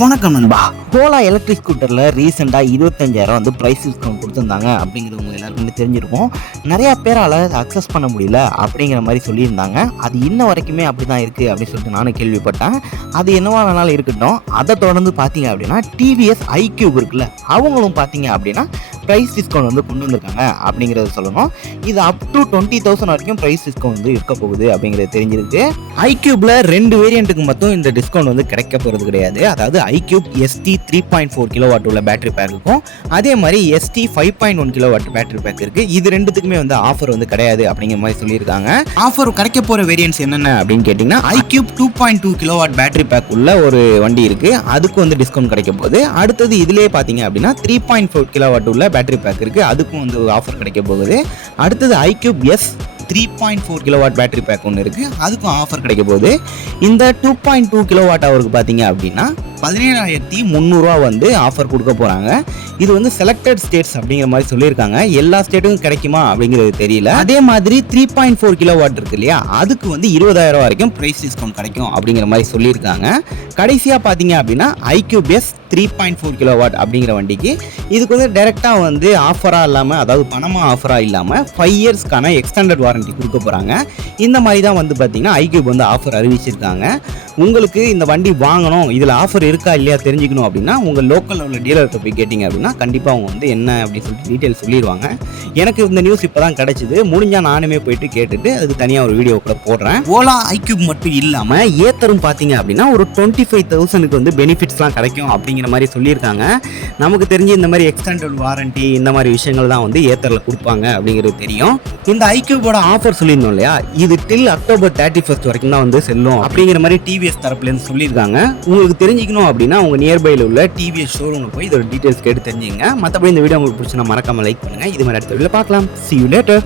வணக்கம் நண்பா. ஓலா எலக்ட்ரிக் ஸ்கூட்டரில் ரீசெண்டாக 25,000 வந்து ப்ரைஸ் டிஸ்கவுண்ட் கொடுத்துருந்தாங்க அப்படிங்கிறது உங்கள் எல்லாருக்குமே தெரிஞ்சிருக்கும். நிறையா பேரால் அக்சஸ் பண்ண முடியல அப்படிங்கிற மாதிரி சொல்லியிருந்தாங்க. அது இன்ன வரைக்குமே அப்படி தான் இருக்குது அப்படின்னு சொல்லிட்டு நானும் கேள்விப்பட்டேன். அது என்னவா வேணாலும் இருக்கட்டும். அதை தொடர்ந்து பார்த்தீங்க அப்படின்னா டிவிஎஸ் ஐக்யூப் இருக்குல்ல, அவங்களும் பார்த்தீங்க அப்படின்னா ப்ரைஸ் டிஸ்கவுண்ட் வந்து கொண்டு வந்திருக்காங்க அப்படிங்கிறத சொல்லணும். இது அப் டு 20,000 வரைக்கும் ப்ரைஸ் டிஸ்கவுண்ட் வந்து இருக்க போகுது அப்படிங்கிறது தெரிஞ்சிருக்கு. ஐக்யூப்ல 2 வேரியண்ட்டுக்கு மட்டும் இந்த டிஸ்கவுண்ட் வந்து கிடைக்க போகிறது கிடையாது. அதாவது ஐக்யூப் எஸ்டி 3.4 கிலோவாட் உள்ள பேட்டரி பேக் இருக்கும், அதே மாதிரி எஸ்டி 5.1 கிலோவாட் பேட்டரி பேக் இருக்கு. இது ரெண்டுத்துக்குமே வந்து ஆஃபர் வந்து கிடையாது அப்படிங்கிற மாதிரி சொல்லியிருக்காங்க. ஆஃபர் கிடைக்க போற வேரியன்ட்ஸ் என்னென்ன அப்படின்னு கேட்டீங்கன்னா, ஐக்யூப் 2.2 கிலோவாட் பேட்டரி பேக் உள்ள ஒரு வண்டி இருக்கு, அதுக்கு வந்து டிஸ்கவுண்ட் கிடைக்க போகுது. அடுத்தது இதுலேயே பார்த்தீங்க அப்படின்னா 3.4 கிலோவாட் உள்ள பேட்டரி பேக் இருக்கு, அதுக்கும் வந்து ஆஃபர் கிடைக்க போகுது. அடுத்தது iQube S 3.4 kilowatt battery pack ஒன்று இருக்குது, அதுக்கும் ஆஃபர் கிடைக்க போகுது. இந்த 2.2 கிலோவாட் அவருக்கு பார்த்தீங்க அப்படின்னா 17,300 வந்து ஆஃபர் கொடுக்க போகிறாங்க. இது வந்து செலக்டட் ஸ்டேட்ஸ் அப்படிங்கிற மாதிரி சொல்லியிருக்காங்க. எல்லா ஸ்டேட்டுக்கும் கிடைக்குமா அப்படிங்கிறது தெரியல. அதே மாதிரி 3.4 கிலோவாட் இருக்கு இல்லையா, அதுக்கு வந்து 20,000 வரைக்கும் ப்ரைஸ் டிஸ்கவுண்ட் கிடைக்கும் அப்படிங்கிற மாதிரி சொல்லியிருக்காங்க. கடைசியாக பார்த்தீங்க அப்படின்னா ஐக்யூப் எஸ் 3.4 கிலோவாட் அப்படிங்கிற வண்டிக்கு இதுக்கு வந்து டைரெக்டாக வந்து ஆஃபராக இல்லாமல், அதாவது பணமாக ஆஃபராக இல்லாமல் 5 இயர்ஸ்க்கான எக்ஸ்டெண்டட் வாரண்டி கொடுக்க போகிறாங்க. இந்த மாதிரி தான் வந்து பார்த்தீங்கன்னா ஐக்யூப் வந்து ஆஃபர் அறிவிச்சிருக்காங்க. உங்களுக்கு இந்த வண்டி வாங்கணும், இதில் ஆஃபர் இருக்கா இல்லையா தெரிஞ்சுக்கணும் அப்படின்னா உங்கள் லோக்கலில் உள்ள டீலர்கிட்ட போய் கேட்டிங்க அப்படின்னா கண்டிப்பாக அவங்க வந்து என்ன அப்படின்னு சொல்லிட்டு டீட்டெயில் சொல்லிடுவாங்க. எனக்கு இந்த நியூஸ் இப்போ தான் கிடச்சிது. முடிஞ்சால் நானுமே போயிட்டு கேட்டுட்டு அதுக்கு தனியாக ஒரு வீடியோ கூட போடுறேன். ஓலா ஐக்யூப் மட்டும் இல்லாமல் ஏத்தரும் பார்த்தீங்க அப்படின்னா ஒரு 25,000க்கு வந்து பெனிஃபிட்ஸ்லாம் கிடைக்கும் அப்படிங்கிற மாதிரி சொல்லியிருக்காங்க. நமக்கு தெரிஞ்சு இந்த மாதிரி எக்ஸ்டெண்டட் வாரண்டி இந்த மாதிரி விஷயங்கள் தான் வந்து ஏத்தரில் கொடுப்பாங்க அப்படிங்கிறது தெரியும். இந்த ஐக்யூபோட ஆஃபர் சொல்லியிருந்தோம் இல்லையா, இது டில் அக்டோபர் 31 வரைக்கும் தான் வந்து செல்லும் அப்படிங்கிற மாதிரி டிவிஎஸ் தரப்புலேருந்து சொல்லியிருக்காங்க. உங்களுக்கு தெரிஞ்சிக்கணும் அப்படின்னா உங்கள் நியர்பையில் உள்ள டிவிஎஸ் ஷோரூமில் போய் இதோட டீட்டெயில்ஸ் கேட்டு தெரிஞ்சுங்க. மற்றபடி இந்த வீடியோ உங்களுக்கு பிடிச்சினா மறக்காமல் லைக் பண்ணுங்கள். இது மாதிரி அடுத்த வீடியோவில் பார்க்கலாம். See you later.